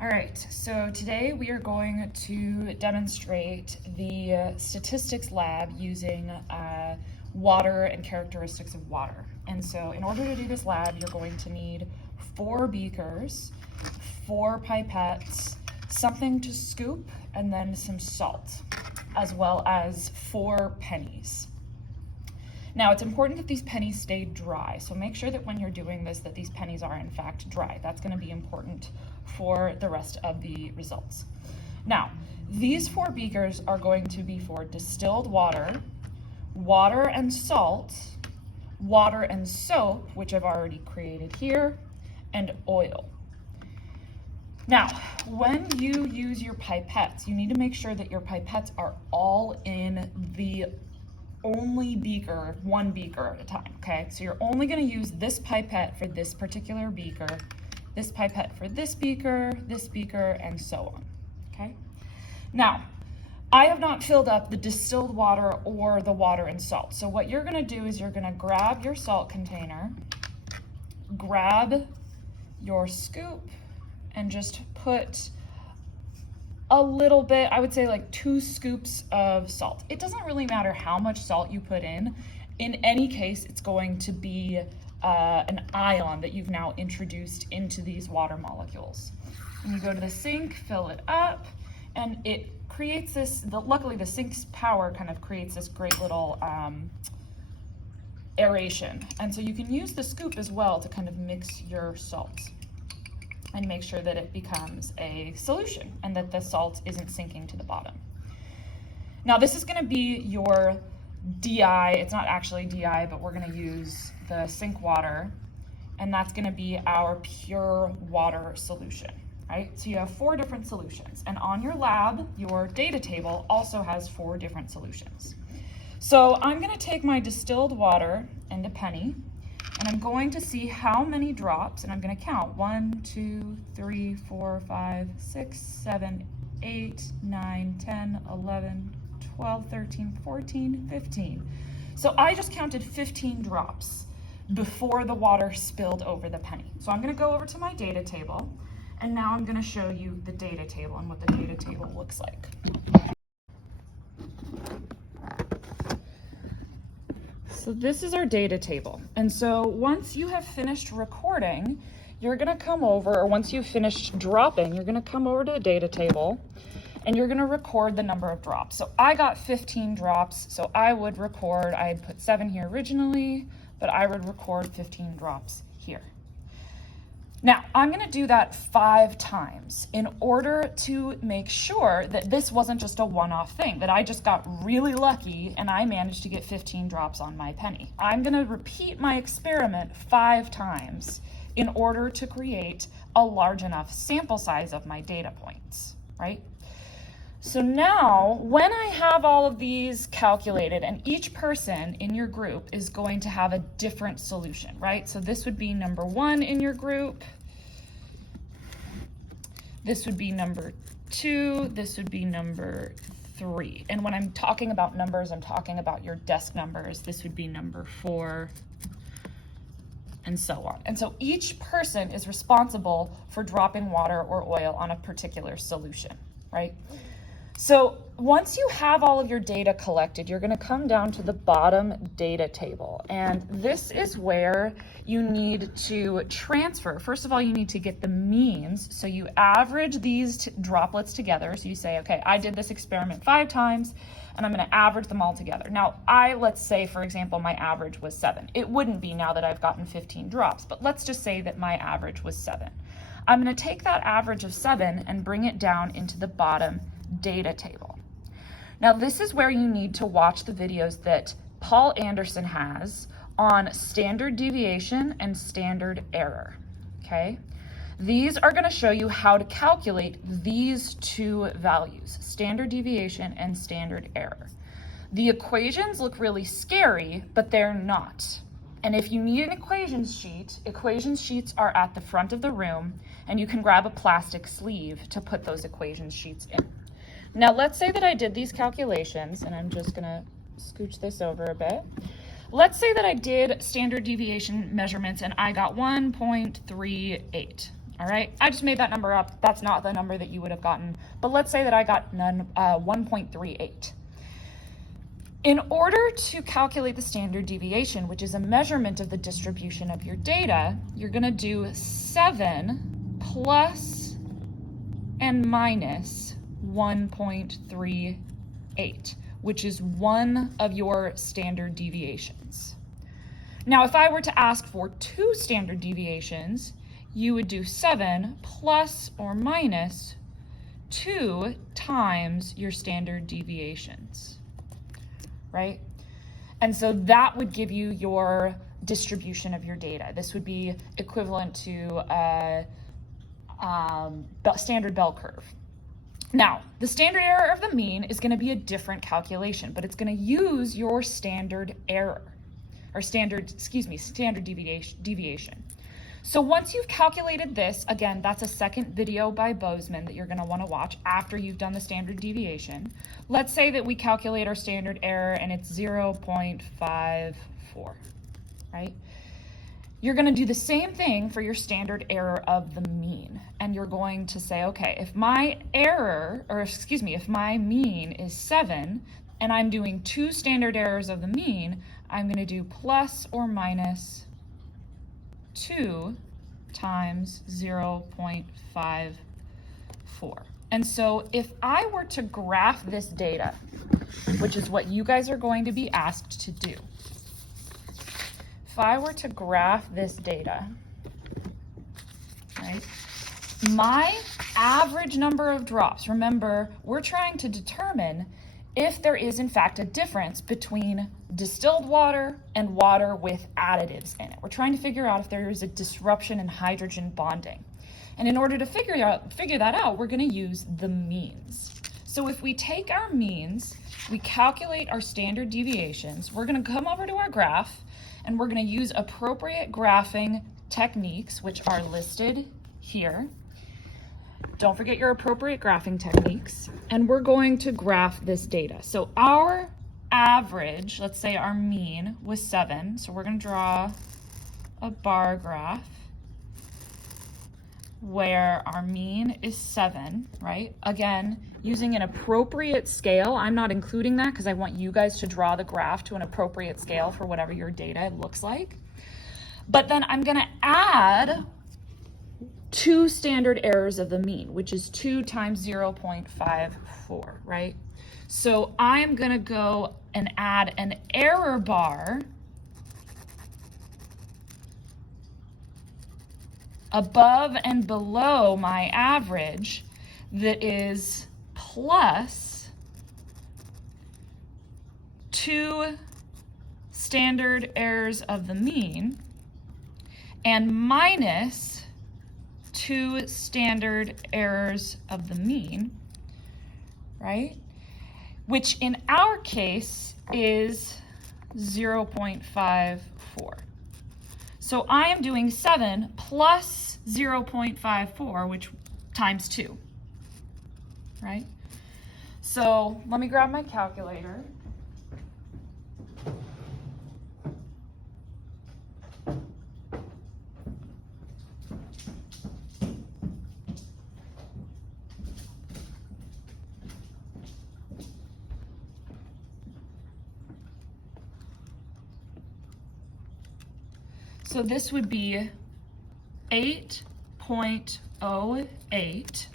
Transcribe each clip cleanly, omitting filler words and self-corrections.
All right, so today we are going to demonstrate the statistics lab using water and characteristics of water. And so in order to do this lab, you're going to need 4 beakers, 4 pipettes, something to scoop, and then some salt, as well as 4 pennies. Now, it's important that these pennies stay dry, so make sure that when you're doing this that these pennies are in fact dry. That's going to be important for the rest of the results. Now, these 4 beakers are going to be for distilled water, water and salt, water and soap, which I've already created here, and oil. Now, when you use your pipettes, you need to make sure that your pipettes are all in the only beaker, 1 beaker at a time, okay? So you're only gonna use this pipette for this particular beaker, this pipette for this beaker, and so on, okay? Now, I have not filled up the distilled water or the water and salt. So what you're gonna do is you're gonna grab your salt container, grab your scoop, and just put a little bit, I would say like 2 scoops of salt. It doesn't really matter how much salt you put in. In any case, it's going to be an ion that you've now introduced into these water molecules. And you go to the sink, fill it up, and it creates this, luckily the sink's power kind of creates this great little aeration. And so you can use the scoop as well to kind of mix your salts and make sure that it becomes a solution and that the salt isn't sinking to the bottom. Now this is gonna be your DI, it's not actually DI, but we're gonna use the sink water, and that's gonna be our pure water solution, right? So you have 4 different solutions, and on your lab, your data table also has 4 different solutions. So I'm gonna take my distilled water and a penny, and I'm going to see how many drops, and I'm going to count 1, 2, 3, 4, 5, 6, 7, 8, 9, 10, 11, 12, 13, 14, 15. So I just counted 15 drops before the water spilled over the penny. So I'm going to go over to my data table, and now I'm going to show you the data table and what the data table looks like. So this is our data table. And so once you have finished recording, you're gonna come over, or once you've finished dropping, you're gonna come over to the data table and you're gonna record the number of drops. So I got 15 drops, so I would record, I had put 7 here originally, but I would record 15 drops here. Now, I'm gonna do that 5 times in order to make sure that this wasn't just a one-off thing, that I just got really lucky and I managed to get 15 drops on my penny. I'm gonna repeat my experiment 5 times in order to create a large enough sample size of my data points, right? So now, when I have all of these calculated, and each person in your group is going to have a different solution, right? So this would be number 1 in your group. This would be number 2. This would be number 3. And when I'm talking about numbers, I'm talking about your desk numbers. This would be number 4, and so on. And so each person is responsible for dropping water or oil on a particular solution, right? So once you have all of your data collected, you're going to come down to the bottom data table. And this is where you need to transfer. First of all, you need to get the means. So you average these droplets together. So you say, okay, I did this experiment 5 times and I'm going to average them all together. Now, let's say, for example, my average was 7. It wouldn't be now that I've gotten 15 drops, but let's just say that my average was 7. I'm going to take that average of 7 and bring it down into the bottom data table. Now this is where you need to watch the videos that Paul Anderson has on standard deviation and standard error, okay? These are going to show you how to calculate these 2 values, standard deviation and standard error. The equations look really scary, but they're not. And if you need an equations sheets are at the front of the room, and you can grab a plastic sleeve to put those equations sheets in. Now let's say that I did these calculations, and I'm just gonna scooch this over a bit. Let's say that I did standard deviation measurements and I got 1.38, all right? I just made that number up. That's not the number that you would have gotten, but let's say that I got 1.38. In order to calculate the standard deviation, which is a measurement of the distribution of your data, you're gonna do 7 plus and minus 1.38, which is one of your standard deviations. Now, if I were to ask for 2 standard deviations, you would do 7 plus or minus 2 times your standard deviations, right? And so that would give you your distribution of your data. This would be equivalent to a standard bell curve. Now, the standard error of the mean is going to be a different calculation, but it's going to use your standard error, or standard deviation. So once you've calculated this, again, that's a second video by Bozeman that you're going to want to watch after you've done the standard deviation. Let's say that we calculate our standard error and it's 0.54, right? You're going to do the same thing for your standard error of the mean. And you're going to say, okay, if my if my mean is 7 and I'm doing 2 standard errors of the mean, I'm going to do plus or minus 2 times 0.54. And so if I were to graph this data, which is what you guys are going to be asked to do, if I were to graph this data, right, my average number of drops, remember, we're trying to determine if there is in fact a difference between distilled water and water with additives in it. We're trying to figure out if there is a disruption in hydrogen bonding. And in order to figure that out, we're going to use the means. So if we take our means, we calculate our standard deviations, we're going to come over to our graph and we're going to use appropriate graphing techniques, which are listed here. Don't forget your appropriate graphing techniques, and we're going to graph this data. So our average, let's say our mean was 7, so we're going to draw a bar graph where our mean is 7, right? Again, using an appropriate scale. I'm not including that because I want you guys to draw the graph to an appropriate scale for whatever your data looks like. But then I'm going to add 2 standard errors of the mean, which is 2 times 0.54, right? So I'm going to go and add an error bar above and below my average that is plus 2 standard errors of the mean and minus 2 standard errors of the mean, right? Which in our case is 0.54. So I am doing 7 plus 0.54, which times 2, right? So let me grab my calculator. So this would be 8.08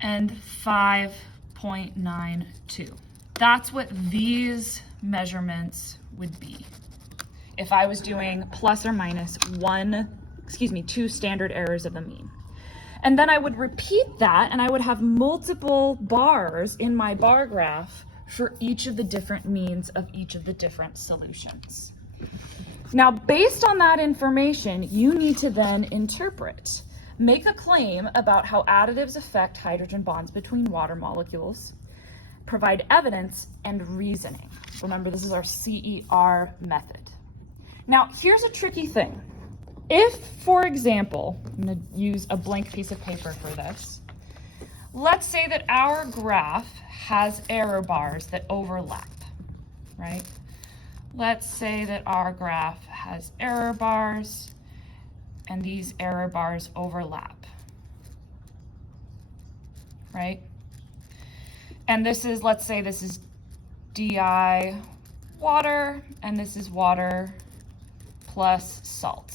and 5.92. That's what these measurements would be if I was doing plus or minus 2 standard errors of the mean. And then I would repeat that and I would have multiple bars in my bar graph for each of the different means of each of the different solutions. Now, based on that information, you need to then interpret, make a claim about how additives affect hydrogen bonds between water molecules, provide evidence, and reasoning. Remember, this is our CER method. Now, here's a tricky thing. If, for example, I'm going to use a blank piece of paper for this. Let's say that our graph has error bars that overlap, right? let's say that our graph has error bars and these error bars overlap, right? And this is, let's say this is DI water, and this is water plus salt,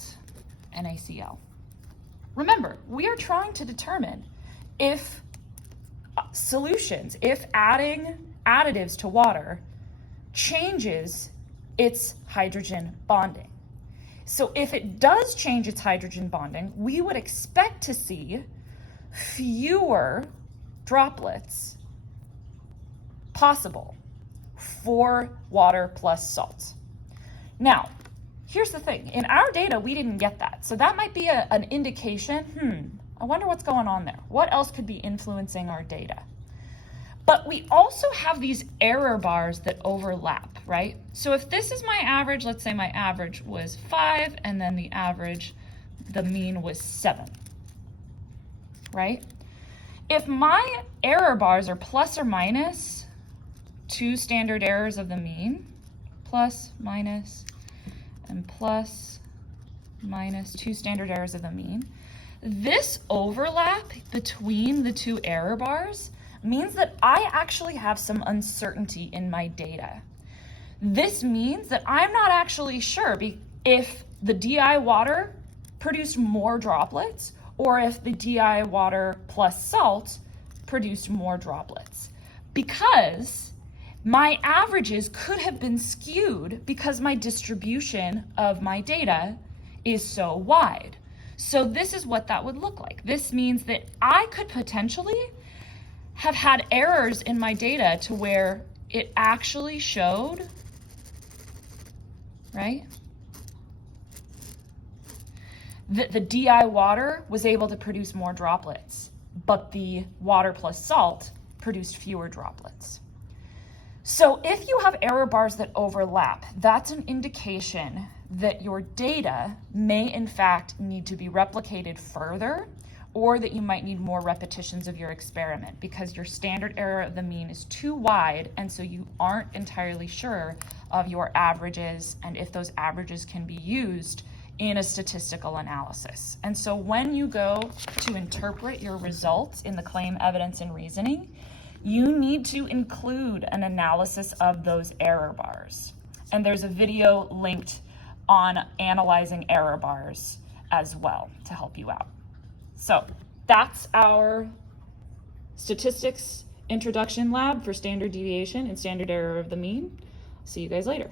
NaCl. Remember, we are trying to determine if solutions, if adding additives to water changes its hydrogen bonding. So if it does change its hydrogen bonding, we would expect to see fewer droplets possible for water plus salt. Now, here's the thing. In our data, we didn't get that. So that might be an indication, I wonder what's going on there. What else could be influencing our data? But we also have these error bars that overlap, right? So if this is my average, let's say my average was 5, and then the mean was 7, right? If my error bars are plus or minus 2 standard errors of the mean, plus, minus, and plus, minus 2 standard errors of the mean, this overlap between the 2 error bars means that I actually have some uncertainty in my data. This means that I'm not actually sure if the DI water produced more droplets or if the DI water plus salt produced more droplets, because my averages could have been skewed because my distribution of my data is so wide. So this is what that would look like. This means that I could potentially have had errors in my data to where it actually showed, right, that the DI water was able to produce more droplets, but the water plus salt produced fewer droplets. So if you have error bars that overlap, that's an indication that your data may in fact need to be replicated further, or that you might need more repetitions of your experiment because your standard error of the mean is too wide, and so you aren't entirely sure of your averages and if those averages can be used in a statistical analysis. And so when you go to interpret your results in the claim, evidence, and reasoning, you need to include an analysis of those error bars. And there's a video linked on analyzing error bars as well to help you out. So that's our statistics introduction lab for standard deviation and standard error of the mean. See you guys later.